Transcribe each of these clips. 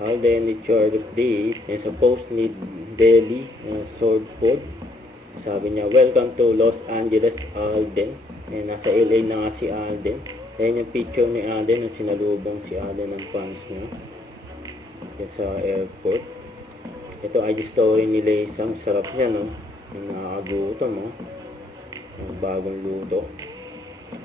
Alden Richard update and sa post ni Delhi Swordford. Sabi niya, welcome to Los Angeles, Alden. Nasa LA na nga si Alden. Ayan yung picture ni Alden nung sinalubong si Alden ng fans niya sa airport. Ito IG story ni Laysam. Sarap niya, no? Yung nakakagutom, no? Yung bagong luto.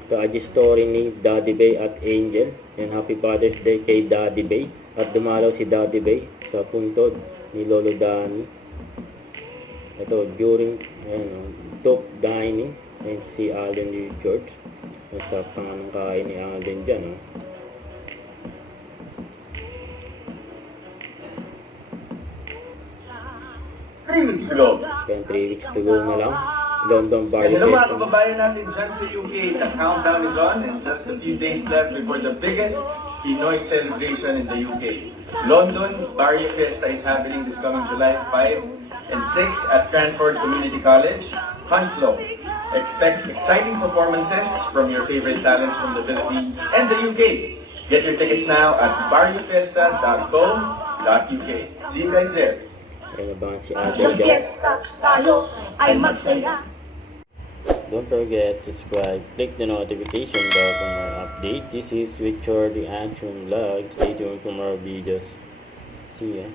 Ito IG story ni Daddy Bay at Angel. And happy Father's Day kay Daddy Bay. At dumalaw si Daddy Bay sa puntod ni Lolo Danny. Ito, during top dining, and si Alden Richards. Sa panganong kain ni Alden dyan, no? 3 weeks to go. Kaya 3 weeks to go na lang. London Barrio Hello mga Fest. kababayan natin dyan sa UK. The countdown is on and just a few days left before the biggest Pinoy celebration in the UK. London Barrio Fiesta is happening this coming July 5 and 6 at Cranford Community College, Hounslow. Expect exciting performances from your favorite talents from the Philippines and the UK. Get your tickets now at barriofiesta.co.uk. See you guys there. Kaya nabangan si Alden dyan. Tayo ay magsaya. Don't forget to subscribe, click the notification bell for more update. This is Richard the Action Vlog. Stay tuned for more videos. See ya.